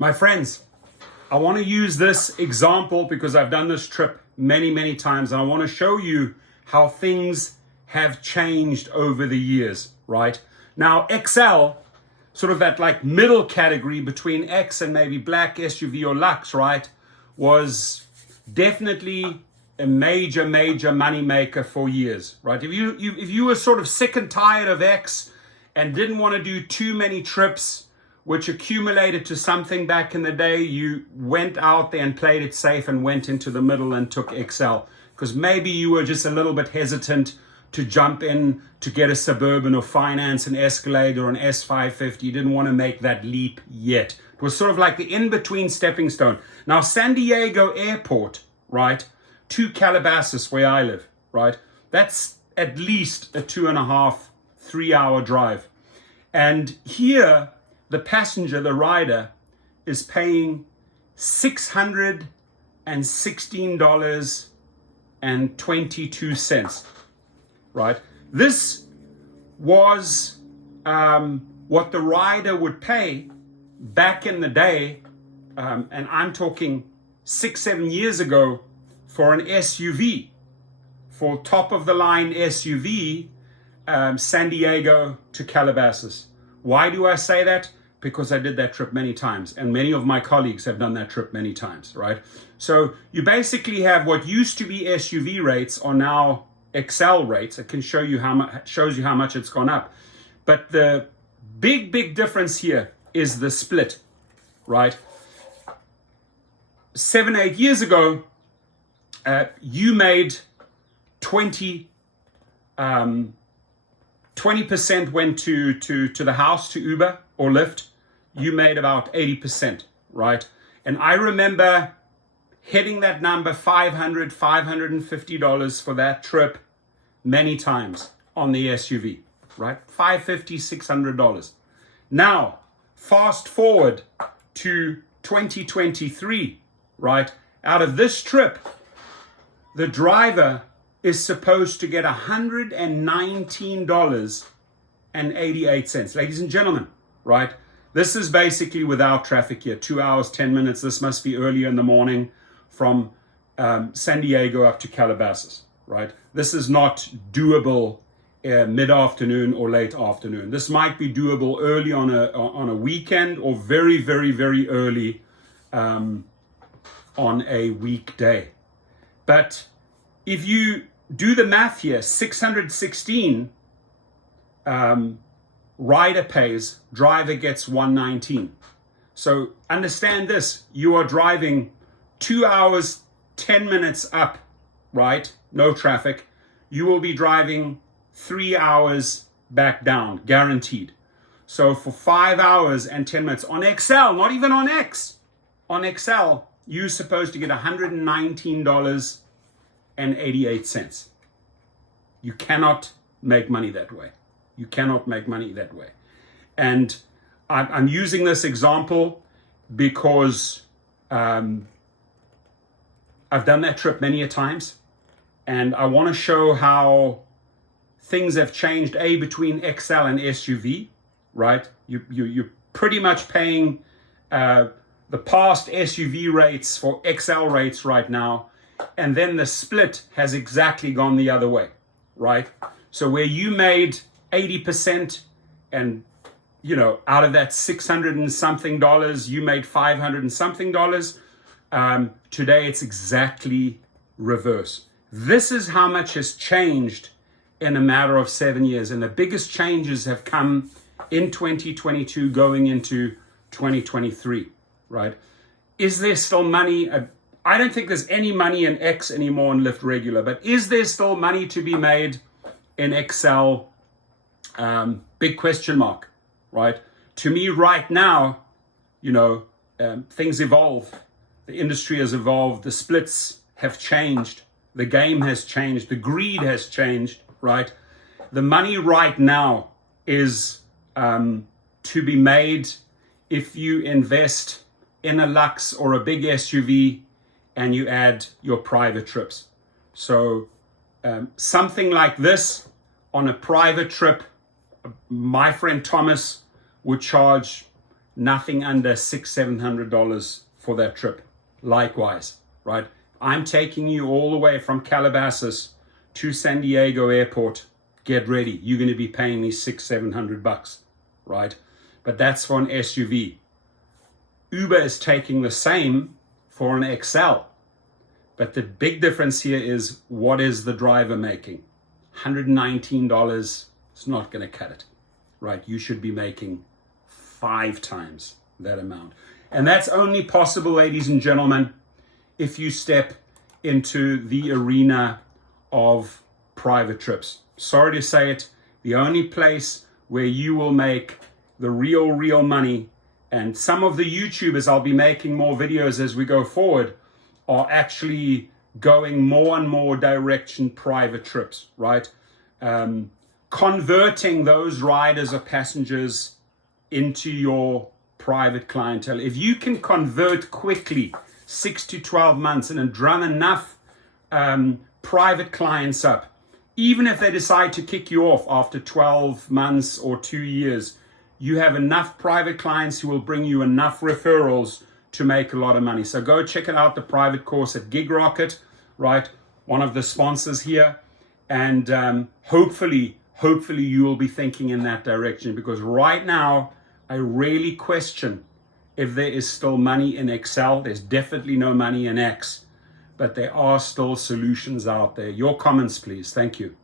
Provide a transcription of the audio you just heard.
My friends, I want to use this example because I've done this trip many times, and I want to show you how things have changed over the years, right? Now, XL, sort of that like middle category between X and maybe black SUV or Lux, right, was definitely a major money maker for years, right? If you were sort of sick and tired of X and didn't want to do too many trips which accumulated to something back in the day, you went out there and played it safe and went into the middle and took XL, because maybe you were just a little bit hesitant to jump in to get a Suburban or finance an Escalade or an S550. You didn't want to make that leap yet. It was sort of like the in-between stepping stone. Now, San Diego Airport, right, to Calabasas, where I live, right, that's at least a 2.5, 3 hour drive. And here, the passenger, the rider, is paying $616.22, right? This was what the rider would pay back in the day, and I'm talking 6-7 years ago, for an SUV, for top of the line SUV, San Diego to Calabasas. Why do I say that? Because I did that trip many times, and many of my colleagues have done that trip many times, right? So you basically have what used to be SUV rates are now XL rates. It can show you how much, shows you how much it's gone up. But the big difference here is the split, right? 7-8 years ago, you made 20% went to the house, to Uber or Lyft. You made about 80%, right? And I remember hitting that number, $500, $550 for that trip many times on the SUV, right? $550, $600. Now, fast forward to 2023, right? Out of this trip, the driver is supposed to get $119.88. Ladies and gentlemen, right? This is basically without traffic here, 2 hours, 10 minutes. This must be earlier in the morning from San Diego up to Calabasas, right? This is not doable mid-afternoon or late afternoon. This might be doable early on a weekend, or very early on a weekday. But if you do the math here, 616, rider pays, driver gets 119. So understand this, you are driving 2 hours, 10 minutes up, right? No traffic. You will be driving 3 hours back down, guaranteed. So for 5 hours and 10 minutes on XL, not even on X, on XL, you're supposed to get $119.88. You cannot make money that way. You cannot make money that way. And I'm using this example because I've done that trip many a times, and I want to show how things have changed, between XL and SUV, right? You're pretty much paying the past SUV rates for XL rates right now, and then the split has exactly gone the other way, right? So where you made 80%, and out of that $600 and something, you made $500 and something. Today it's exactly reverse. This is how much has changed in a matter of 7 years, and the biggest changes have come in 2022 going into 2023, right? Is there still money? I don't think there's any money in X anymore in Lyft Regular, but is there still money to be made in XL? Big question mark, right? To me right now, things evolve. The industry has evolved. The splits have changed. The game has changed. The greed has changed, right? The money right now is to be made if you invest in a Lux or a big SUV and you add your private trips. So something like this on a private trip, my friend Thomas would charge nothing under $600-700 for that trip. Likewise, right? I'm taking you all the way from Calabasas to San Diego Airport. Get ready. You're going to be paying me $600-700, right? But that's for an SUV. Uber is taking the same for an XL. But the big difference here is, what is the driver making? $119 is not going to cut it, right? You should be making 5 times that amount. And that's only possible, ladies and gentlemen, if you step into the arena of private trips. Sorry to say it, the only place where you will make the real money, and some of the YouTubers, I'll be making more videos as we go forward, are actually going more and more direction private trips, right? Converting those riders or passengers into your private clientele. If you can convert quickly, 6 to 12 months, and then drum enough private clients up, even if they decide to kick you off after 12 months or 2 years, you have enough private clients who will bring you enough referrals to make a lot of money. So go check it out, the private course at Gig Rocket, right? One of the sponsors here. And hopefully you will be thinking in that direction, because right now I really question if there is still money in XL. There's definitely no money in X, but there are still solutions out there. Your comments, please. Thank you.